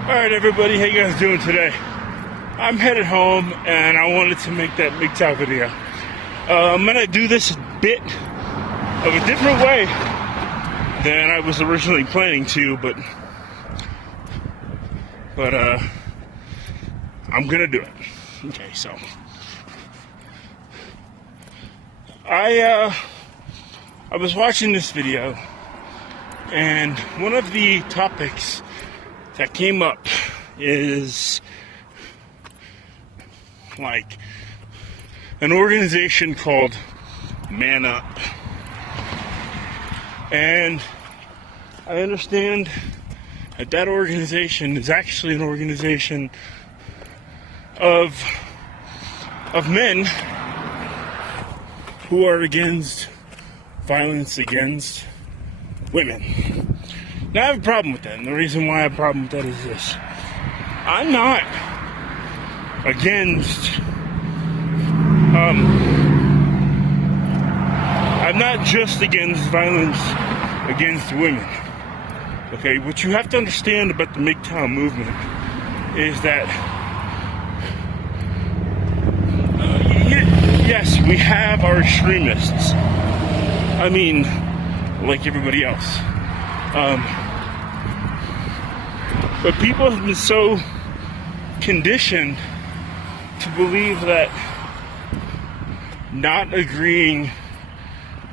Alright everybody, how you guys doing today? I'm headed home and I wanted to make that MGTOW video. I'm going to do this a bit of a different way than I was originally planning to, but I'm going to do it. Okay, so I was watching this video and one of the topics that came up is like an organization called Man Up. And I understand that that organization is actually an organization of men who are against violence against women. Now, I have a problem with that, and the reason why I have a problem with that is this. I'm not against, I'm not just against violence against women. Okay, what you have to understand about the MGTOW movement is that, yes, we have our extremists. I mean, like everybody else. But people have been so conditioned to believe that not agreeing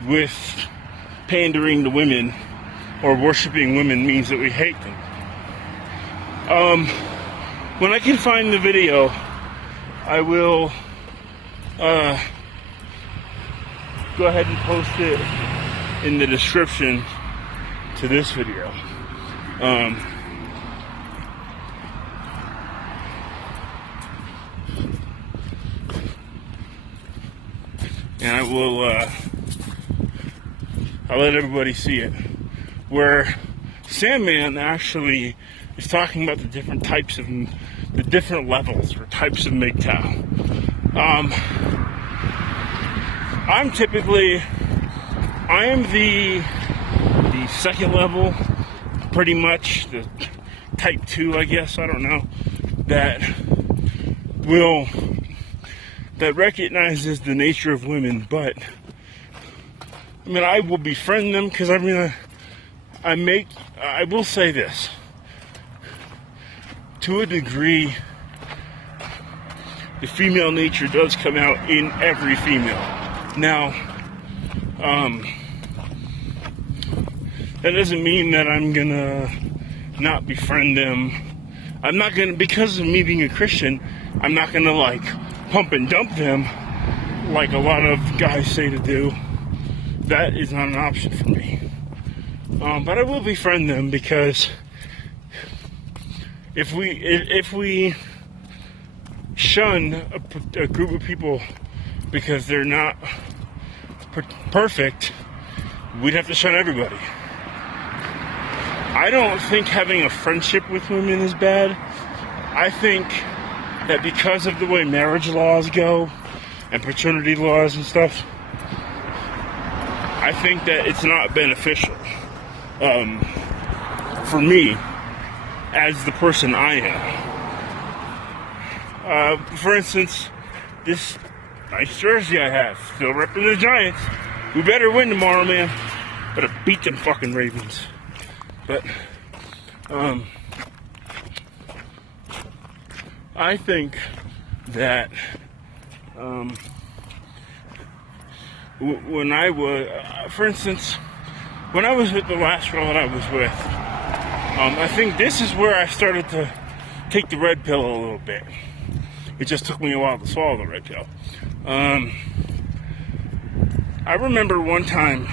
with pandering to women or worshiping women means that we hate them. When I can find the video, I will go ahead and post it in the description to this video. And I will I'll let everybody see it, where Sandman actually is talking about the different types of, the different levels or types of MGTOW. I am the second level, pretty much, the type 2, I guess, I don't know, that recognizes the nature of women, but I mean, I will befriend them because I will say this, to a degree, the female nature does come out in every female. Now, that doesn't mean that I'm gonna not befriend them. I'm not gonna, because of me being a Christian, I'm not gonna like pump and dump them like a lot of guys say to do. That is not an option for me. But I will befriend them, because if we shun a group of people because they're not perfect, we'd have to shun everybody. I don't think having a friendship with women is bad. I think that because of the way marriage laws go and paternity laws and stuff, I think that it's not beneficial for me as the person I am. For instance, this nice jersey I have, still repping the Giants. We better win tomorrow, man. Better beat them fucking Ravens. But I think that when I was, for instance, when I was with the last girl that I was with, I think this is where I started to take the red pill a little bit. It just took me a while to swallow the red pill. I remember one time,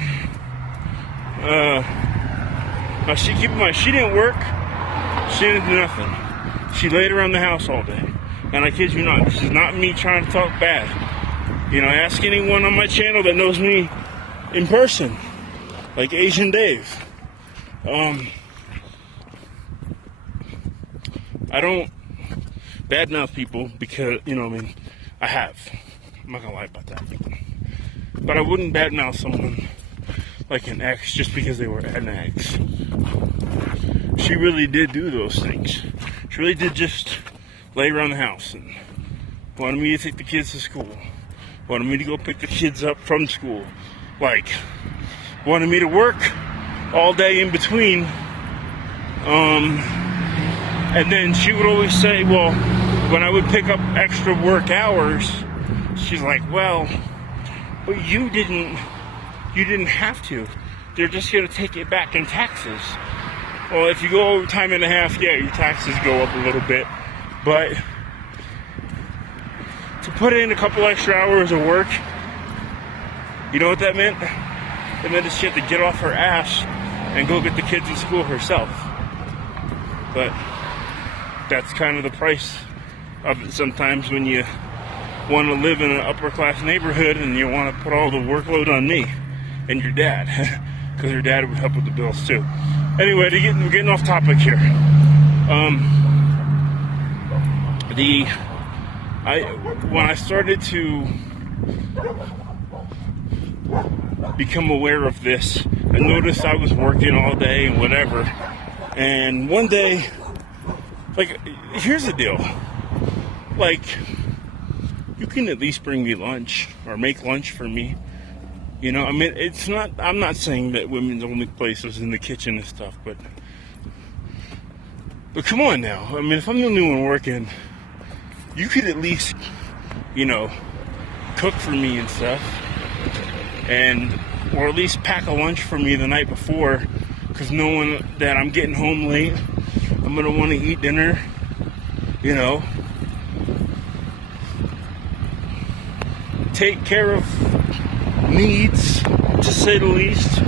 she didn't work, she didn't do nothing. She laid around the house all day. And I kid you not, this is not me trying to talk bad. You know, ask anyone on my channel that knows me in person, like Asian Dave. I don't badmouth people because, you know, I mean, I have. I'm not gonna lie about that. But I wouldn't badmouth someone like an ex just because they were an ex. she really did do those things. She really did just lay around the house and wanted me to take the kids to school, wanted me to go pick the kids up from school, like wanted me to work all day in between. And then she would always say, well, when I would pick up extra work hours, she's like, well, but you didn't have to. They're just going to take it back in taxes. Well, if you go over time and a half, yeah, your taxes go up a little bit. But to put in a couple extra hours of work, you know what that meant? It meant that she had to get off her ass and go get the kids in school herself. But that's kind of the price of it sometimes when you want to live in an upper class neighborhood and you want to put all the workload on me and your dad, because your dad would help with the bills too. Anyway, we're getting off topic here. When I started to become aware of this, I noticed I was working all day and whatever. And one day, like, here's the deal. Like, you can at least bring me lunch or make lunch for me. You know, I mean, it's not, I'm not saying that women's only place is in the kitchen and stuff, but come on now. I mean, if I'm the only one working, you could at least, you know, cook for me and stuff, or at least pack a lunch for me the night before, because knowing that I'm getting home late, I'm going to want to eat dinner, you know. Take care of needs, to say the least.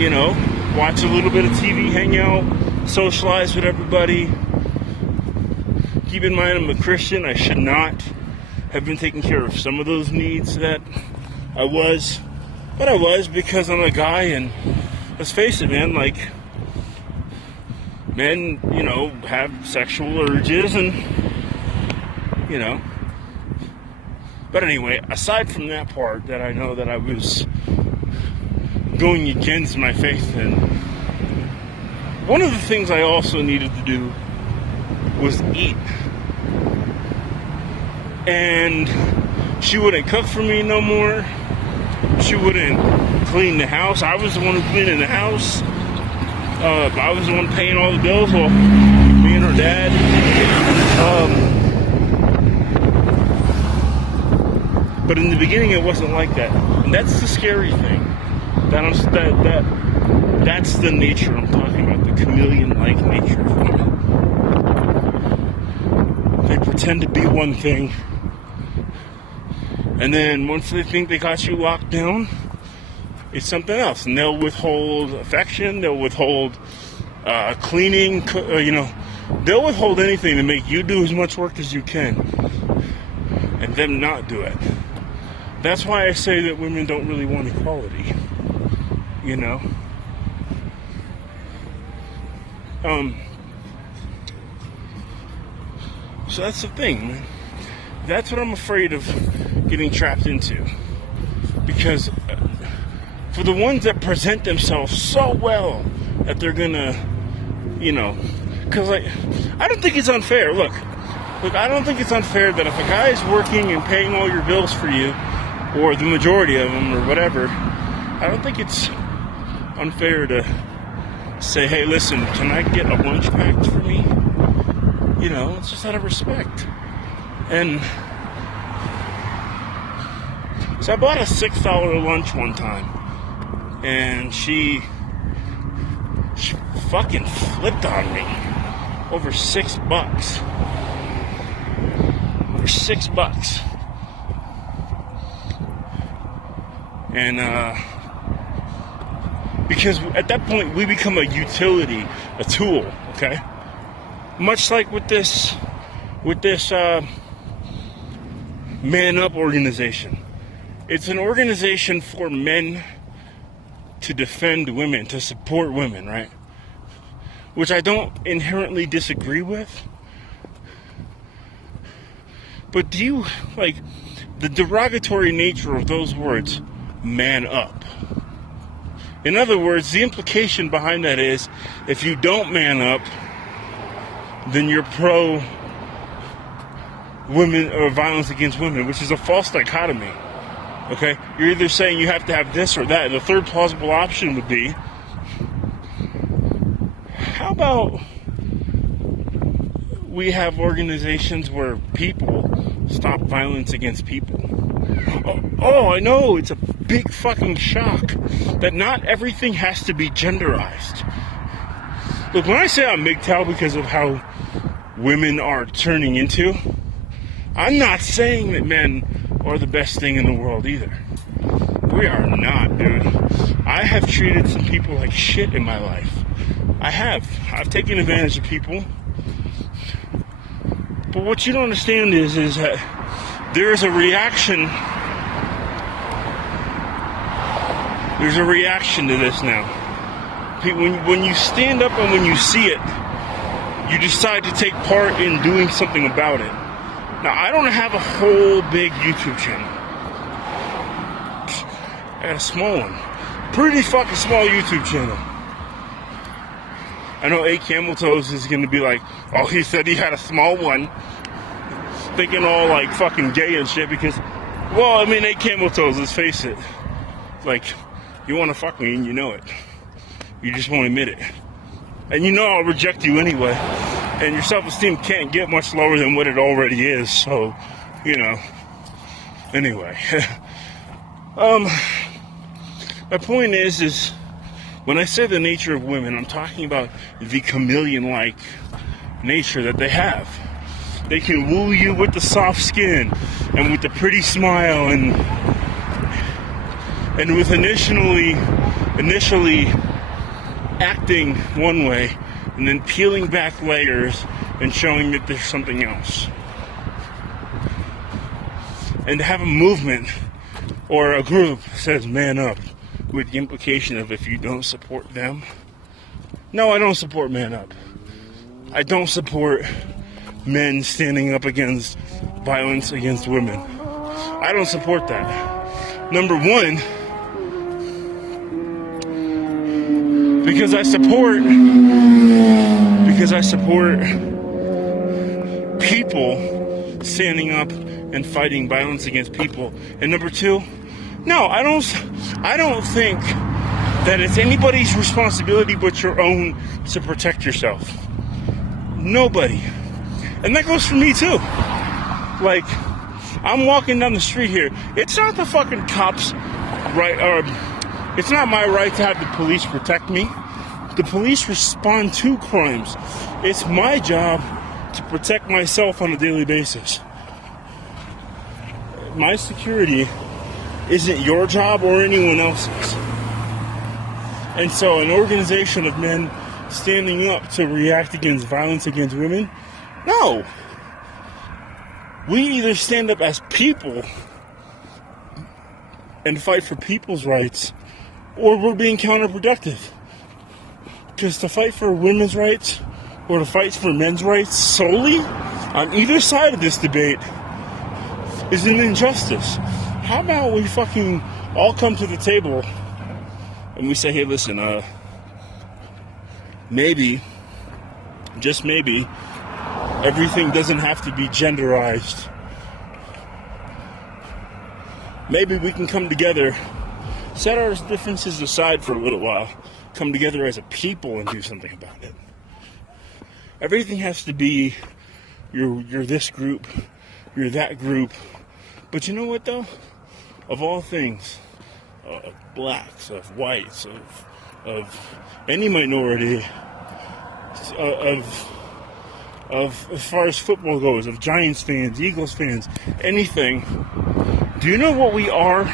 You know, watch a little bit of TV, hang out, socialize with everybody. Keep in mind, I'm a Christian. I should not have been taking care of some of those needs that I was. But I was, because I'm a guy, and let's face it, man, like, men, you know, have sexual urges, and, you know. But anyway, aside from that part, that I know that I was going against my faith in, one of the things I also needed to do was eat. And she wouldn't cook for me no more. She wouldn't clean the house. I was the one who cleaned the house. I was the one paying all the bills. Well, me and her dad. But in the beginning, it wasn't like that, and that's the scary thing. That's the nature I'm talking about. The chameleon-like nature of women. They pretend to be one thing, and then once they think they got you locked down, it's something else. And they'll withhold affection, they'll withhold cleaning, you know, they'll withhold anything to make you do as much work as you can, and them not do it. That's why I say that women don't really want equality, you know. So that's the thing, man. That's what I'm afraid of getting trapped into. Because for the ones that present themselves so well that they're gonna, you know, because, like, I don't think it's unfair. Look, I don't think it's unfair that if a guy is working and paying all your bills for you, or the majority of them, or whatever, I don't think it's unfair to say, hey, listen, can I get a lunch packed for me? You know, it's just out of respect. And so I bought a $6 lunch one time, and she fucking flipped on me over $6. Over $6. And because at that point we become a utility, a tool, okay? Much like with this Man Up organization. It's an organization for men to defend women, to support women, right? Which I don't inherently disagree with. But do you, like, the derogatory nature of those words, man up. In other words, the implication behind that is if you don't man up, then you're pro women or violence against women, which is a false dichotomy. Okay? You're either saying you have to have this or that. And the third plausible option would be, how about we have organizations where people stop violence against people? Oh, I know, it's a big fucking shock that not everything has to be genderized. Look, when I say I'm MGTOW because of how women are turning into, I'm not saying that men are the best thing in the world either. We are not, dude. I have treated some people like shit in my life. I have. I've taken advantage of people. But what you don't understand is that there is a reaction. There's a reaction to this now. When you stand up and when you see it, you decide to take part in doing something about it. Now, I don't have a whole big YouTube channel. I got a small one. Pretty fucking small YouTube channel. I know A. Cameltoes is going to be like, oh, he said he had a small one. Thinking all like fucking gay and shit because, well, I mean, A. Cameltoes, let's face it. Like, you want to fuck me and you know it. You just won't admit it. And you know I'll reject you anyway. And your self-esteem can't get much lower than what it already is. So, you know. Anyway. My point is when I say the nature of women, I'm talking about the chameleon-like nature that they have. They can woo you with the soft skin and with the pretty smile and with initially acting one way and then peeling back layers and showing that there's something else. And to have a movement or a group that says man up with the implication of if you don't support them. No, I don't support man up. I don't support men standing up against violence against women. I don't support that. Number one, because I support people standing up and fighting violence against people. And number two, no, I don't think that it's anybody's responsibility but your own to protect yourself. Nobody. And that goes for me too. Like, I'm walking down the street here. It's not the fucking cops' right, or it's not my right to have the police protect me. The police respond to crimes. It's my job to protect myself on a daily basis. My security isn't your job or anyone else's. And so an organization of men standing up to react against violence against women, no. We either stand up as people and fight for people's rights, or we're being counterproductive. Because to fight for women's rights or to fight for men's rights solely on either side of this debate is an injustice. How about we fucking all come to the table and we say, hey, listen, maybe, just maybe, everything doesn't have to be genderized. Maybe we can come together, set our differences aside for a little while, come together as a people and do something about it. Everything has to be, you're this group, you're that group. But you know what though? Of all things, of blacks, of whites, of any minority, of as far as football goes, of Giants fans, Eagles fans, anything. Do you know what we are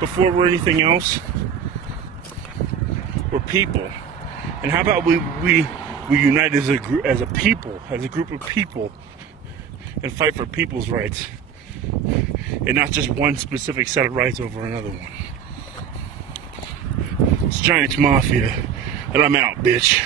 before we're anything else? We're people. And how about we unite as a group, as a people, as a group of people, and fight for people's rights, and not just one specific set of rights over another one. It's Giants Mafia, and I'm out, bitch.